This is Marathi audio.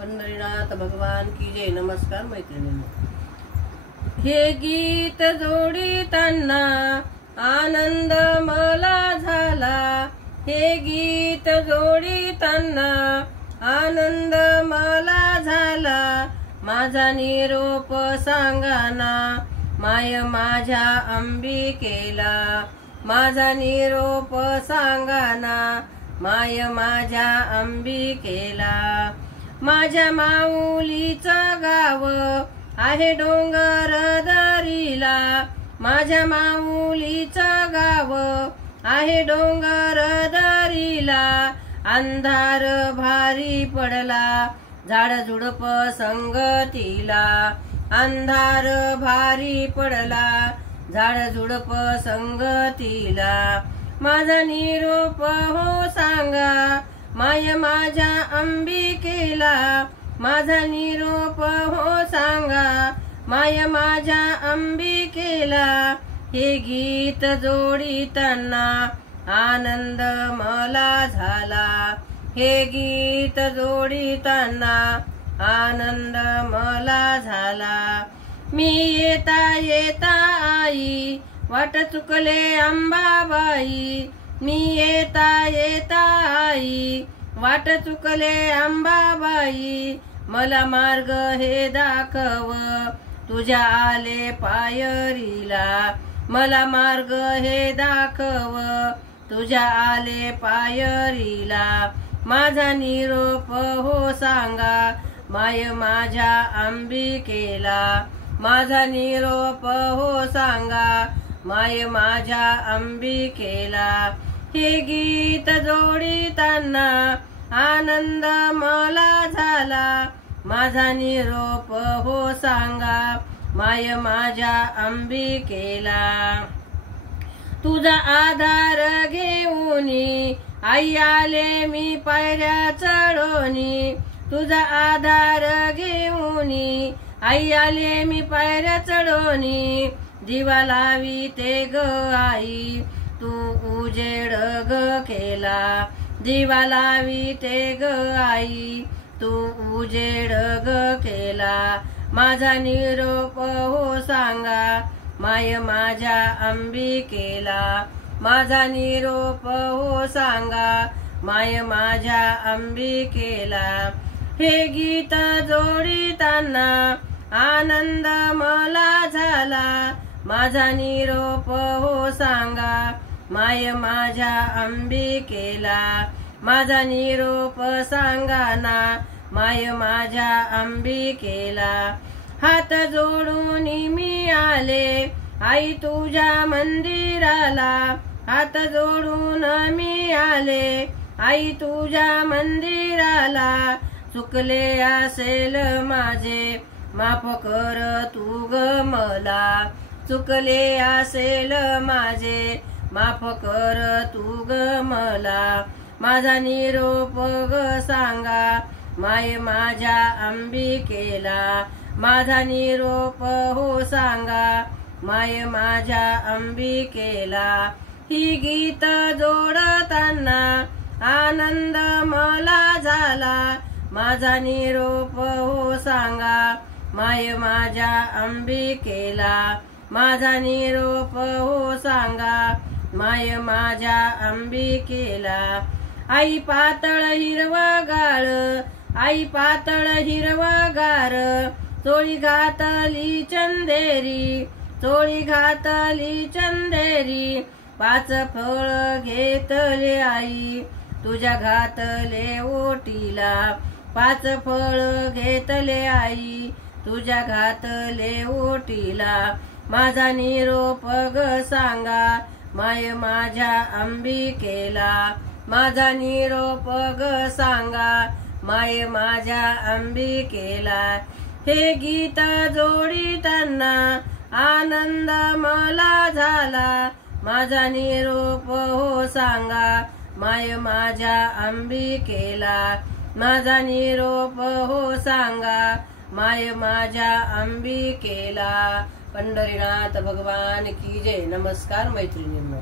पंढरीनाथ भगवान की जय। नमस्कार मैत्रिणींनो, हे गीत जोडीताना आनंद मला झाला, हे गीत जोडीताना आनंद मला झाला, माझा निरोप सांगाना माय माझ्या अंबिकेला, माझा निरोप सांगाना माय माझ्या अंबिकेला, माझ्या माऊलीचं गाव आहे डोंगर दरीला, माझ्या माऊलीचं गाव आहे डोंगर दरीला, अंधार भारी पडला झाड झुडप संगतीला, अंधार भारी पडला झाड झुडप संगतीला, माझा निरोप हो सांगा माय माझ्या अंबिकेला, माझा निरोप हो सांगा माय माझ्या अंबिकेला, हे गीत जोडीताना आनंद मला झाला, हे गीत जोडीताना आनंद मला झाला, मी येता येता आई वाट चुकले अंबाबाई, मी येता येता आई वाट चुकले अंबाबाई, मला मार्ग हे दाखव तुझ्या आले पायरीला, मला मार्ग हे दाखव तुझ्या आले पायरीला, माझा निरोप हो सांगा माय माझ्या अंबिकेला, माझा निरोप हो सांगा माय माझ्या अंबिकेला, हे गीत जोडीताना आनंद मला झाला, माझा निरोप हो सांगा माय माझ्या अंबिकेला, तुझा आधार घेऊनी आई आले मी पायऱ्या चढोनी, तुझा आधार घेऊनी आई आले मी पायऱ्या चढोनी, दिवा लावी ते ग आई तू उजेड ग केला, दिवा लावी ते ग आई तू उजेड ग केला, माझा निरोप हो सांगा माय माझ्या अंबिकेला, माझा निरोप हो सांगा माय माझ्या अंबिकेला, हे गीत जोडीताना आनंद मला झाला, माझा निरोप हो सांगा माय माझ्या अंबिकेला, माझा निरोप सांगाना माय माझ्या अंबिकेला, हात जोडून मी आले आई तुझ्या मंदिराला, हात जोडून मी आले आई तुझ्या मंदिराला, चुकले असेल माझे माफ कर तू ग मला, चुकले असेल माझे माफ कर तू ग मला, माझा निरोप ग सांगा माय माझ्या अंबिकेला, माझा निरोप हो सांगा माय माझ्या अंबिकेला, ही गीत जोडताना आनंद मला झाला, माझा निरोप हो सांगा माय माझ्या अंबिकेला, माझा निरोप हो सांगा माय माझ्या अंबिकेला, आई पातळ हिरवगाळ आई पातळ हिरवगार, चोळी घातली चंदेरी चोळी घातली चंदेरी, पाच फळ घेतले आई तुझ्या घातले ओटीला, पाच फळ घेतले आई तुझ्या घातले ओटीला, माझा निरोप ग सांगा माय माझ्या अंबिकेला, माझा निरोप ग सांगा माय माझ्या अंबिकेला, हे गीत जोडीताना आनंद मला झाला, माझा निरोप हो सांगा माय माझ्या अंबिकेला, माझा निरोप हो सांगा माय माझ्या अंबिकेला। पंढरीनाथ भगवान की जय। नमस्कार मैत्रिणींनो।